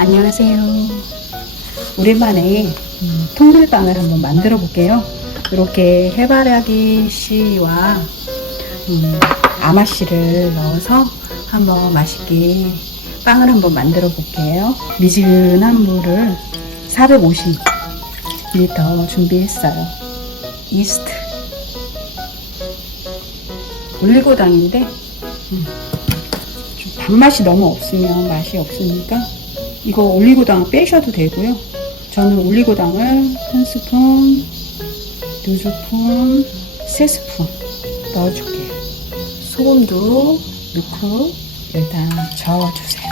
안녕하세요. 오랜만에 통밀빵을 한번 만들어 볼게요. 이렇게 해바라기 씨와 아마씨를 넣어서 한번 맛있게 빵을 한번 만들어 볼게요. 미지근한 물을 450ml 준비했어요. 이스트, 올리고당인데 좀 단맛이 너무 없으면 맛이 없으니까 이거 올리고당 빼셔도 되고요. 저는 올리고당을 1스푼, 2스푼, 3스푼 넣어줄게요. 소금도 넣고 일단 저어주세요.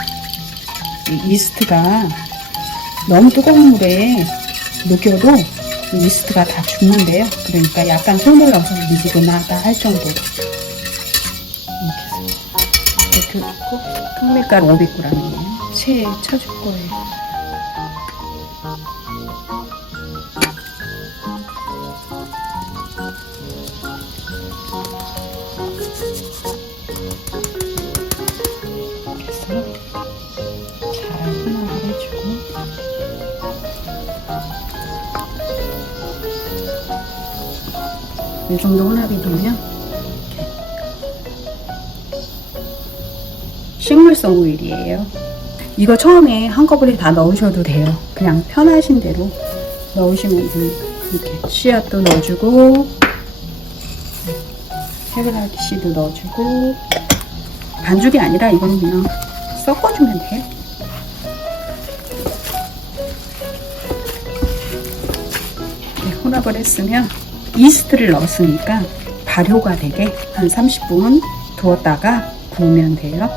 이 이스트가 너무 뜨거운 물에 녹여도 이 이스트가 다 죽는데요. 그러니까 약간 손을 넣어서 미지근하다 할 정도로 이렇게 넣고 통밀가루 500g이에요. 체에 쳐줄 거예요. 잘 혼합을 해주고 이 정도 혼합이 되면 이렇게 식물성 오일이에요. 이거 처음에 한꺼번에 다 넣으셔도 돼요. 그냥 편하신 대로 넣으시면 돼요. 이렇게 씨앗도 넣어주고 해바라기 씨도 넣어주고 반죽이 아니라 이건 그냥 섞어주면 돼요. 이렇게 혼합을 했으면 이스트를 넣었으니까 발효가 되게 한 30분 두었다가 구우면 돼요.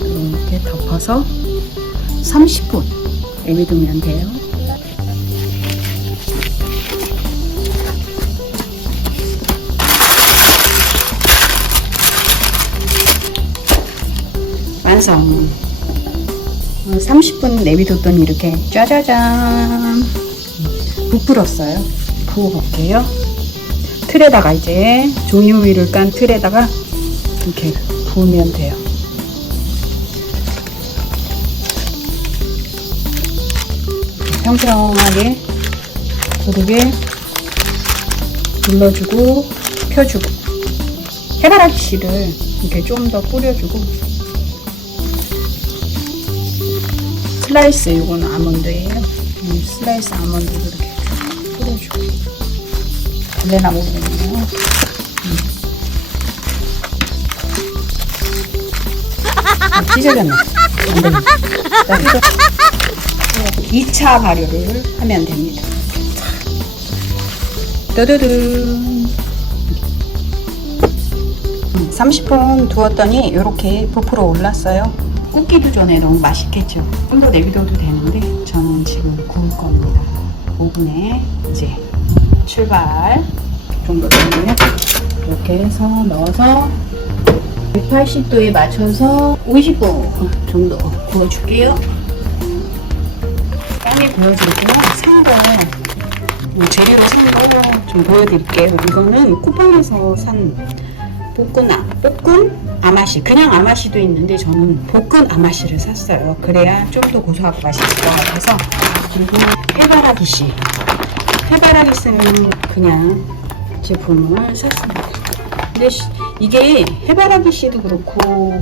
이렇게 덮어서 30분 내비두면 돼요. 완성. 30분 내비뒀더니 이렇게 짜자잔 부풀었어요. 부어볼게요. 틀에다가 이제 종이 오일을 깐 틀에다가 이렇게 부으면 돼요. 평평하게 고르게 눌러주고 펴주고 해바라기 씨를 이렇게 좀 더 뿌려주고 슬라이스, 이건 아몬드예요. 슬라이스 아몬드도 이렇게 뿌려주고 달래나 모르겠네요. 찢어졌네. 안되네. 2차 발효를 하면 됩니다. 뜨드든 30분 두었더니 이렇게 부풀어 올랐어요. 굽기도 전에 너무 맛있겠죠. 좀 더 내비둬도 되는데 저는 지금 구울 겁니다. 오븐에 이제 출발 정도 되면 이렇게 해서 넣어서 180도에 맞춰서 50분 정도 구워줄게요. 빵이 구워지고요. 산 거, 재료로 산 거 좀 보여드릴게요. 이거는 쿠팡에서 산 볶은 아마씨, 그냥 아마씨도 있는데 저는 볶은 아마씨를 샀어요. 그래야 좀 더 고소하고 맛있을 것 같아서. 그리고 해바라기 씨, 해바라기 씨는 그냥 제품을 샀습니다. 근데 이게 해바라기 씨도 그렇고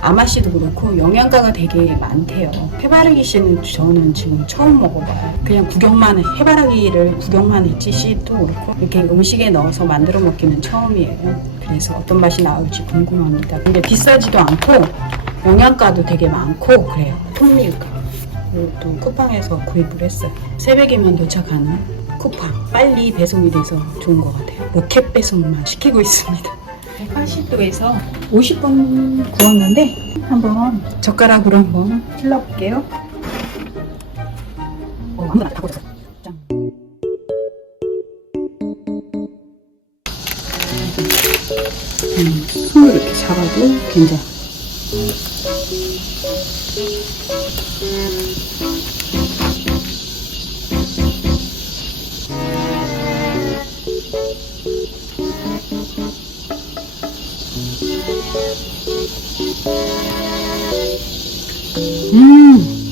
아마씨도 그렇고 영양가가 되게 많대요. 해바라기 씨는 저는 지금 처음 먹어봐요. 그냥 구경만, 해바라기를 구경만 했지 씨도 그렇고 이렇게 음식에 넣어서 만들어 먹기는 처음이에요. 그래서 어떤 맛이 나올지 궁금합니다. 근데 비싸지도 않고 영양가도 되게 많고 그래요. 통밀가 이것도 쿠팡에서 구입을 했어요. 새벽이면 도착하는 쿠팡, 빨리 배송이 돼서 좋은 것 같아요. 로켓 배송만 시키고 있습니다. 180도에서 50분 구웠는데 한번 젓가락으로 한번 찔러볼게요. 아무나 다 구웠어. 짠. 손을 이렇게 잡아도 괜찮아.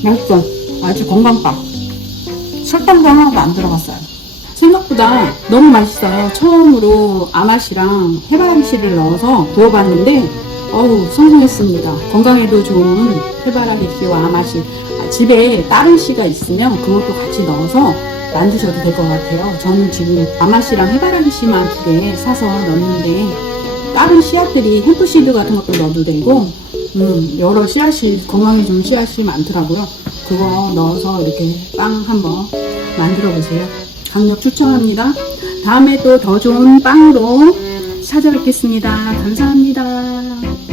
맛있어. 아주 건강밥. 설탕도 하나도 안 들어갔어요. 생각보다 너무 맛있어요. 처음으로 아맛이랑 해바라기씨를 넣어서 구워봤는데 어우 성공했습니다. 건강에도 좋은 해바라기씨와 아맛이. 집에 다른 씨가 있으면 그것도 같이 넣어서 만드셔도 될 것 같아요. 저는 지금 아맛이랑 해바라기씨만 2개 사서 넣는데 다른 씨앗들이 햄프시드 같은 것도 넣어도 되고 여러 씨앗이 건강에 좋은 씨앗이 많더라고요. 그거 넣어서 이렇게 빵 한번 만들어 보세요. 강력 추천합니다. 다음에 또 더 좋은 빵으로 찾아뵙겠습니다. 감사합니다.